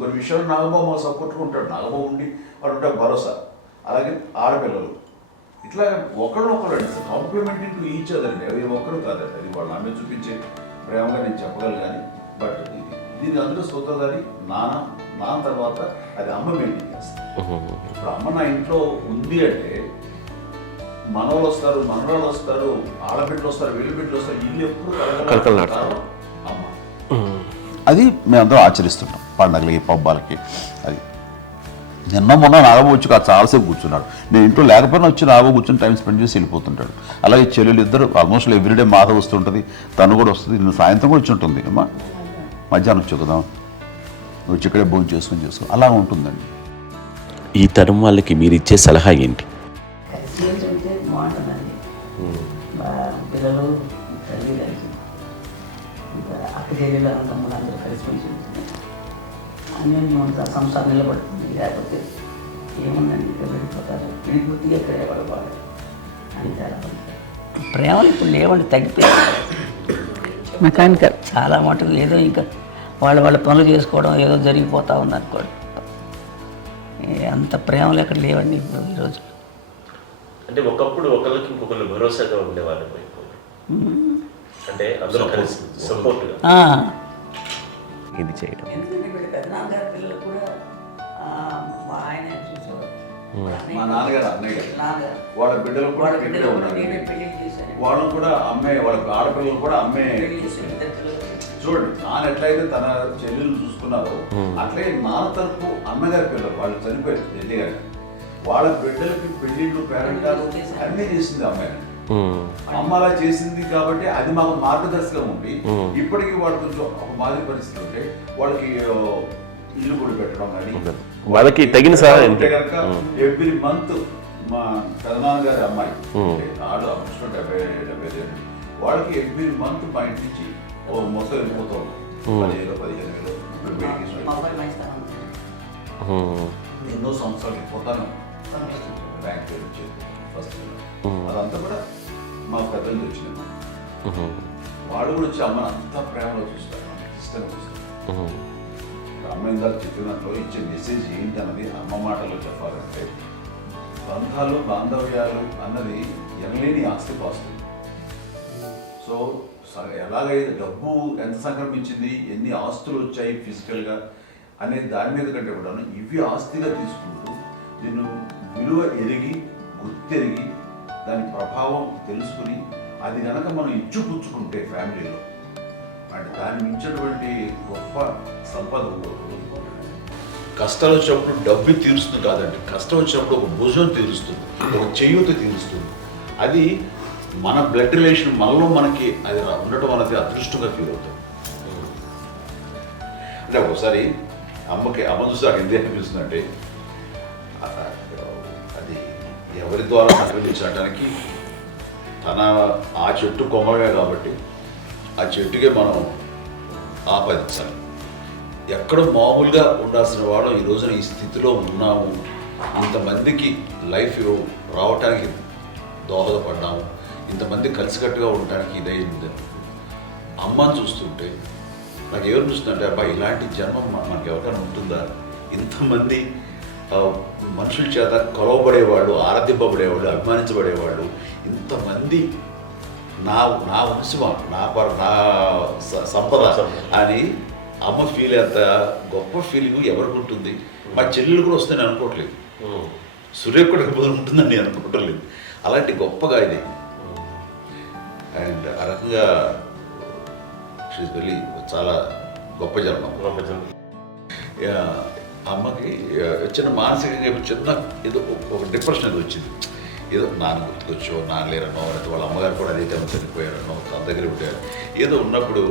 కొన్ని విషయాలు నాగబాబు సపోర్ట్గా ఉంటాడు. నాగబాబు ఉండి వాడు ఉంటే భరోసా. అలాగే ఆడపిల్లలు ఇట్లా ఒకరు కాంప్లిమెంటింగ్ టు ఈచ్ అదర్ అండి. అవి ఒక్కరు కాదండి, అది వాళ్ళు ఆమె చూపించే ప్రేమగా నేను చెప్పగలను. కానీ బట్ దీని అందరూ సూత్రధారి నాన్న తర్వాత అది అమ్మ మెయింటైన్ చేస్తుంది. ఇప్పుడు అమ్మ నా ఇంట్లో ఉంది అంటే మనవాళ్ళు వస్తారు, మనవాళ్ళు వస్తారు, ఆడబిడ్డలు వస్తారు, వీళ్ళ బిడ్డలు వస్తారు, ఇల్లు ఎప్పుడు కలకలాడతారు అమ్మ. అది మేమందరం ఆచరిస్తుంటాం పండగలకి, పబ్బాలకి. అది నిన్న మొన్న నాగబాబు వచ్చి చాలాసేపు కూర్చున్నాడు. నేను ఇంట్లో లేకపోయినా వచ్చి నాగబాబు కూర్చొని టైం స్పెండ్ చేసి వెళ్ళిపోతుంటాడు. అలాగే చెల్లెలు ఇద్దరు ఆల్మోస్ట్ ఎవ్రీడే మాత వస్తుంటుంది, తను కూడా వస్తుంది. నిన్న సాయంత్రం కూడా వచ్చి ఉంటుంది. అమ్మా మధ్యాహ్నం వచ్చి కదా వచ్చి ఇక్కడే భోజనం చేసుకో అలా ఉంటుందండి. ఈ తరం వాళ్ళకి మీరు ఇచ్చే సలహా ఏంటి? కలిసి ఉంటే బాగుంటుందండి. పిల్లలు తల్లి కలిసి ఇంకా అక్క చెల్లెలు తమ్ముడు అందరూ కలిసిమెలిసి ఉంటుంది. అన్నీ సంసారం నిలబడుతుంది. లేకపోతే ఏముందండి, ఇక్కడ వెళ్ళిపోతారు. విడిపోతే ఇక్కడ ఎవరు బాగా అంతే. ప్రేమలు ఇప్పుడు లేవండి, తగ్గిపోయాయి. మెకానికల్ చాలా మటుకు ఏదో ఇంకా వాళ్ళ పనులు చేసుకోవడం ఏదో జరిగిపోతూ ఉంది అనుకోండి. అంత ప్రేమలు ఎక్కడ లేవండి ఇప్పుడు ఈరోజు. అంటే ఒకప్పుడు ఒకళ్ళకి ఇంకొకళ్ళు భరోసాగా ఉండేవాళ్ళు, అంటే అందరూ కలిసి సపోర్ట్గా ఇది చేయడం. ఎందుకంటే వీళ్ళ పెద్దనాన్నగారి పిల్లలు కూడా ఆయన చూసేవారు. మా నాన్నగారు అన్నయ్య గారు నాన్నగారు వాళ్ళ బిడ్డలు కూడా వాళ్ళ ఇక్కడే బిడ్డలు కూడా ఉన్నారు. నేనే పెళ్లి చేశాను. వాళ్ళు కూడా అమ్మే, వాళ్ళ ఆడపిల్లలు కూడా అమ్మే. పెళ్లి చేశాను ఇద్దరు పిల్లలు. చూడండి, నాన్న ఎట్లయితే తన చెల్లెలు చూసుకున్నారో అట్లే నాన్న తరపు అమ్మగారి పిల్లలు వాళ్ళు చనిపోయారు చెల్లి గారు. వాళ్ళ బిడ్డలకి పెళ్లిళ్ళు, పేరెంటాలు అన్నీ చేసింది అమ్మాయి. అమ్మ అలా చేసింది కాబట్టి అది మాకు మార్గదర్శకం ఉంది. ఇప్పటికీ వాళ్ళు కొంచెం ఒక మాదిరి పరిస్థితి ఉంటే వాళ్ళకి ఇల్లు కూడా పెట్టడం కానీ వాళ్ళకి తగిన సహాయం కనుక ఎవ్రీ మంత్ మా పెదనాన్నగారి అమ్మాయి ఆడు ఆల్మోస్ట్ 70 వాళ్ళకి ఎవ్రీ మంత్ మా ఇంటి నుంచి మొత్తం వెళ్ళిపోతాం. 10,000-15,000 మా అబ్బాయి మంచి స్థానం ఎన్నో సంవత్సరాలు వెళ్ళిపోతాను. బ్యాంక్ ఫస్ట్ అదంతా కూడా మా పెద్దలు వచ్చింది. వాళ్ళు కూడా వచ్చి అమ్మని అంతా ప్రేమలో చూస్తారు, ఇష్టంగా చూస్తారు. అమ్మ ఇందాక చెప్పినట్లు ఇచ్చే మెసేజ్ ఏంటన్నది అమ్మ మాటలో చెప్పాలంటే బంధాలు, బాంధవ్యాలు అన్నది ఎనలేని ఆస్తి పాస్తుంది. సో ఎలాగైతే డబ్బు ఎంత సంక్రమించింది, ఎన్ని ఆస్తులు వచ్చాయి ఫిజికల్గా అనే దాని మీద కంటే కూడా ఇవి ఆస్తిగా తీసుకుంటూ దీన్ని విలువ ఎరిగి, గుర్తెరిగి, దాని ప్రభావం తెలుసుకుని అది కనుక మనం ఇచ్చుపుచ్చుకుంటే ఫ్యామిలీలో అంటే దాన్ని మించినటువంటి గొప్ప సంపద. కష్టాలు వచ్చినప్పుడు డబ్బు తీరుస్తుంది కాదండి, కష్టం వచ్చినప్పుడు ఒక భుజం తీరుస్తుంది, ఒక చేయూత తీరుస్తుంది. అది మన బ్లడ్ రిలేషన్ మనలో మనకి అది ఉండటం అనేది అదృష్టంగా ఫీల్ అవుతుంది. అంటే ఒకసారి అమ్మ చూసి నాకు ఎందుకు అనిపిస్తుంది అంటే అది ఎవరి ద్వారా సంక్రమించడానికి తన ఆ చెట్టు కొమ్మగా కాబట్టి ఆ చెట్టుకే మనం ఆపాదించాలి. ఎక్కడో మామూలుగా ఉండాల్సిన వాడు ఈ రోజున ఈ స్థితిలో ఉన్నాము, ఇంతమందికి లైఫ్ రావటానికి దోహదపడ్డాము, ఇంతమంది కలిసికట్టుగా ఉండడానికి ఇదైంది. అమ్మని చూస్తుంటే నాకు ఎవరు చూస్తుంటే అబ్బా ఇలాంటి జన్మం మనకు ఎవరికైనా ఉంటుందా, ఇంతమంది మనుషుల చేత కొలవబడేవాళ్ళు, ఆరాధింపబడేవాళ్ళు, అభిమానించబడేవాళ్ళు, ఇంతమంది నా వంశం, నా సంపద అని అమ్మ ఫీల్ అంత గొప్ప ఫీలింగ్ ఎవరికి ఉంటుంది. మా చెల్లెలు కూడా వస్తుందని అనుకోవట్లేదు, సూర్య కూడా ఉంటుందని నేను అనుకోవటం లేదు. అలాంటి గొప్పగా ఇది. అండ్ ఆ రకంగా షీఈస్ వెరీ చాలా గొప్ప జన్మ. అమ్మకి చిన్న మానసికంగా చిన్న ఏదో ఒక డిప్రెషన్ అది వచ్చింది. ఏదో నాన్న గుర్తుకొచ్చో, నాన్న లేరనో, లేకపోతే వాళ్ళ అమ్మగారు కూడా అదే టైం చనిపోయారనో, తన దగ్గర ఉంటారు ఏదో ఉన్నప్పుడు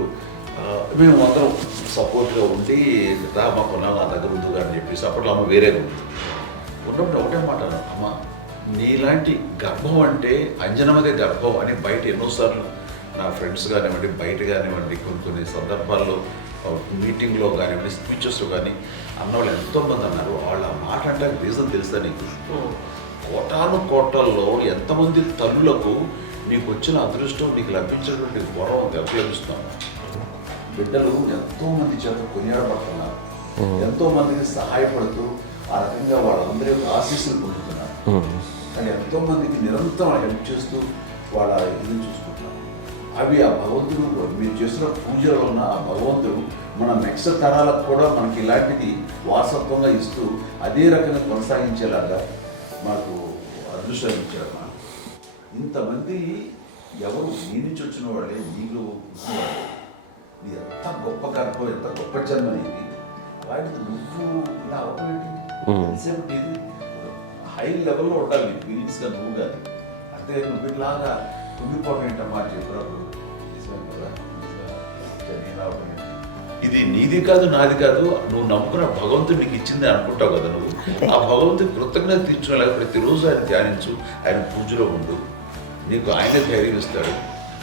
మేము అందరం సపోర్ట్గా ఉండి మా కొన్నాళ్ళు నా దగ్గర ఉందిగా అని చెప్పేసి అప్పట్లో అమ్మ వేరేగా ఉంది. ఉన్నప్పుడు ఒకటే మాట, అమ్మ నీలాంటి గర్భం అంటే అంజనమదే గర్భం అని బయట ఎన్నోసార్లు నా ఫ్రెండ్స్ కానివ్వండి, బయట కానివ్వండి, కొన్ని సందర్భాల్లో మీటింగ్లో కానివ్వండి, స్పీచెస్లో కానీ అన్నవాళ్ళు ఎంతోమంది అన్నారు. వాళ్ళ మాట అంటే రీజన్ తెలుసా నీకు? కోటాల్లో ఎంతమంది తల్లులకు నీకు వచ్చిన అదృష్టం, నీకు లభించినటువంటి వరం ఎంత లభిస్తున్నాను. బిడ్డలు ఎంతోమంది చేత కొనియాడబడుతున్నారు, ఎంతోమందికి సహాయపడుతూ ఆ రకంగా వాళ్ళందరి యొక్క ఆశీస్సులు పొందుతున్నారు. కానీ ఎంతోమందికి నిరంతరం హెల్ప్ చేస్తూ వాళ్ళ ఇది చూసుకుంటున్నారు. అవి ఆ భగవంతుడు మీరు చేసిన పూజలో ఉన్న ఆ భగవంతుడు మన నెక్స్ట్ తరాలకు కూడా మనకి ఇలాంటిది వారసత్వంగా ఇస్తూ అదే రకంగా కొనసాగించేలాగా మనకు అదృష్టాన్ని ఇచ్చారు. ఇంతమంది ఎవరు నీ నుంచి వచ్చిన వాళ్ళే, నీళ్ళు నీ ఎంత గొప్ప గర్భం, ఎంత గొప్ప జన్మ నీది. అలాంటిది నువ్వు ఇలా అవటమేంటి? ఎంతసేపు ఇది హై లెవెల్లో ఉండాలి నీ ఫీలింగ్స్గా నువ్వు కానీ. అంతే నువ్వు ఇలాగా కుంగిపోవడం ఏంటమ్మా చెప్పినప్పుడు ఇది నీది కాదు, నాది కాదు, నువ్వు నమ్ముకున్న భగవంతుడు నీకు ఇచ్చింది అనుకుంటావు కదా. నువ్వు ఆ భగవంతుడి కృతజ్ఞత తీర్చుకోలేక ప్రతిరోజు ఆయన ధ్యానించు, ఆయన పూజలో ఉండు, నీకు ఆయన ధైర్యం ఇస్తాడు.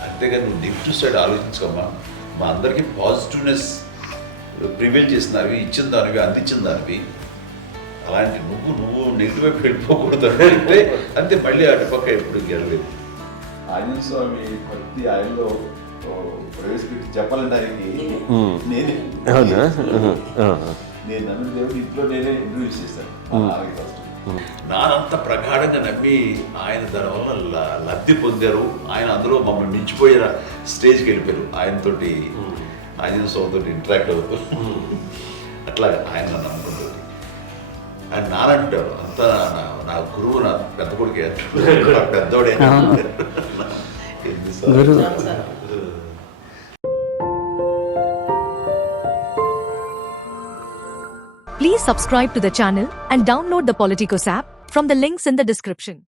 అంతేగాని నువ్వు నెగిటివ్ సైడ్ ఆలోచించకమ్మా. మా అందరికీ పాజిటివ్నెస్ ప్రివేల్ చేసిన దానివి, ఇచ్చిన దానివి, అందించిన దానివి. అలాంటి నువ్వు నెగిటివ్ వైపు వెళ్ళిపోకూడదు అంటే అంతే. మళ్ళీ అటుపక్క ఎప్పుడు గెలలేదు. ఆంజనేయ స్వామి భక్తి ఆయనలో ప్రవేశపెట్టి చెప్పాలంటానికి నేనే నేను నమ్మిన దేవుడు ఇంట్లో నేనే ఇంట్రడ్యూస్ చేశాను. నానంత ప్రగాఢంగా నమ్మి ఆయన దానివల్ల లబ్ధి పొందారు. ఆయన అందులో మమ్మల్ని మించిపోయే స్టేజ్కి వెళ్ళిపోయారు. ఆయనతోటి ఆంజనేయ స్వామితో ఇంటరాక్ట్ అవుతూ అట్లా ఆయన నమ్ముకుంటుంది. ఆయన నానంటారు అంతా నా గురువు, నా పెద్ద కొడుకే, పెద్దోడే. Please subscribe to the channel and download the Politicos app from the links in the description.